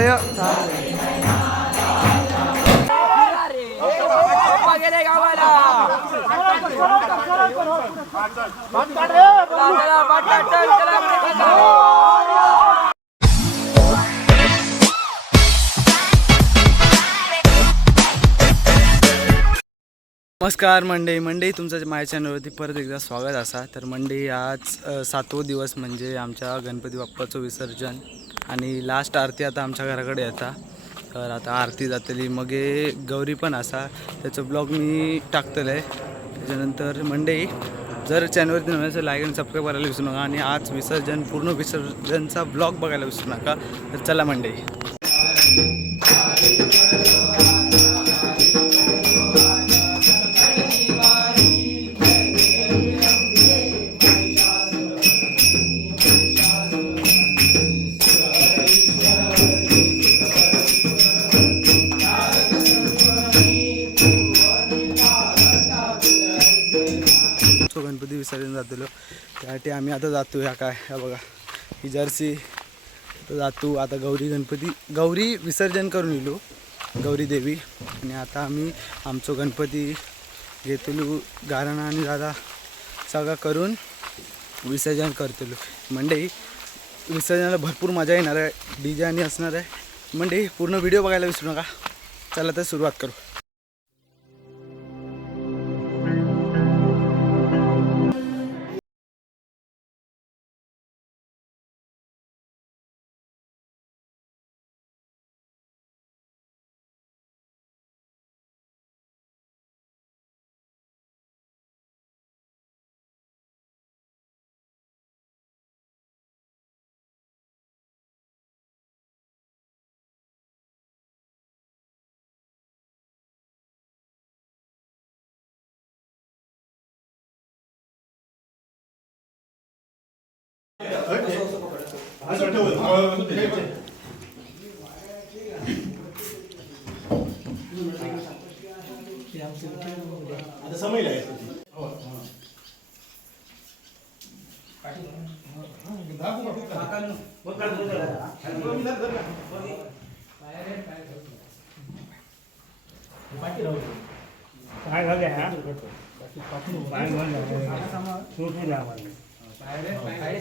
होय नमस्कार मंडई. मंडई तुमचं माझ्या चॅनलवरती परत एकदा स्वागत असा. तर मंडई आज सातवं दिवस म्हणजे आमच्या गणपती बाप्पाचं विसर्जन. आणि लास्ट आरती आता आमच्या घराकडे येता तर आता आरती जातली. मग गौरी पण असा. त्याचं ब्लॉग मी टाकतलं आहे त्याच्यानंतर मंडई. जर चॅनलवरती नव्हे तर लाईक आणि सबस्क्राईब करायला विसरू नका. आणि आज विसर्जन पूर्ण विसर्जनचा ब्लॉग बघायला विसरू नका. तर चला मंडई. आम्ही आता जातो ह्या काय ह्या बघा. ही जर्सी. आता जातो. आता गौरी गणपती गौरी विसर्जन करून येलो. गौरी देवी. आणि आता आम्ही आमचो गणपती घेतलो गारणा आणि दादा सगळं करून विसर्जन करतलो. मंडई विसर्जनाला भरपूर मजा येणार आहे. डी जे आणि असणार आहे. मंडई पूर्ण व्हिडिओ बघायला विसरू नका. चला तर सुरुवात करू. आता समय लागेल काय झाले हा काय हो, काय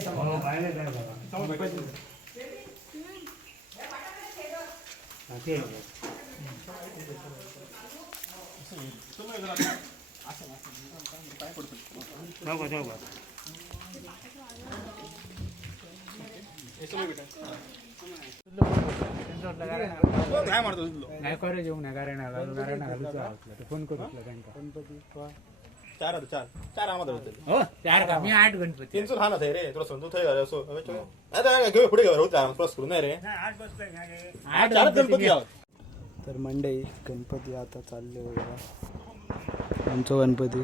हा, म्हणतो नाही करे जेवू नका रे नका नका नका घालूचं आवडलं. फोन करू तुला त्यांका चार होते चार. चार आम्हाला होते. हो चार का? मी आठ गणपती. तीनशे लहान आहे रे. तुला समजून थंय घाल असो. आता घेऊ पुढे घेऊ. होता क्रॉस करून नाही रे. आठ चार गणपती गणपती आहोत. तर मंडई गणपती आता चालले वगैरे आमचं गणपती.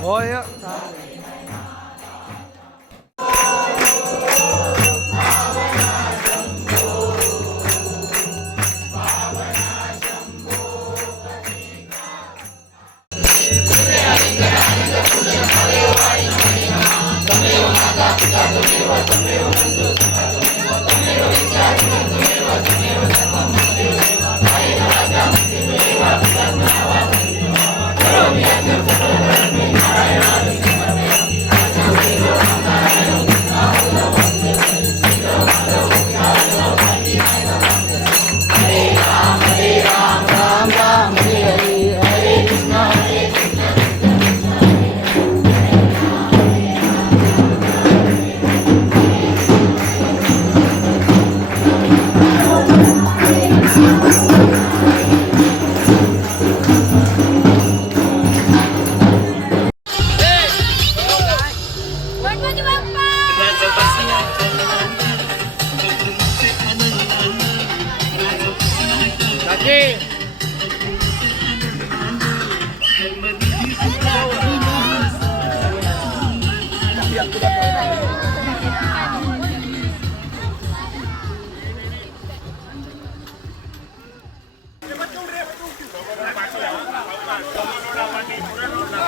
뭐야?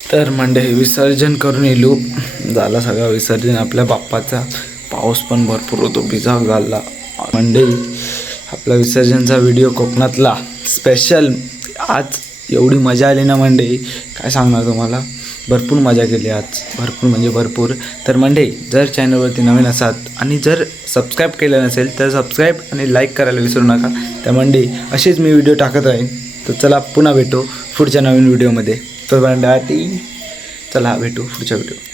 तर मंडे विसर्जन करून येलो. झाला सगळा विसर्जन. आपल्या बाप्पाचा पाऊस पण भरपूर होतो. भिजा घालला मंडे आपला विसर्जनचा व्हिडिओ कोकणातला स्पेशल आज एवढी मजा आली ना मंडे? काय सांगणार तुम्हाला? भरपूर मजा केली आज. भरपूर म्हणजे भरपूर. तर मंडे जर चॅनलवरती नवीन असाल आणि जर सबस्क्राईब केलं नसेल तर सबस्क्राईब आणि लाईक करायला विसरू नका. तर मंडे असेच मी व्हिडिओ टाकत राहीन. तर चला पुन्हा भेटू पुढच्या नवीन व्हिडिओमध्ये तर मंडळी चला भेटू पुढच्या व्हिडिओ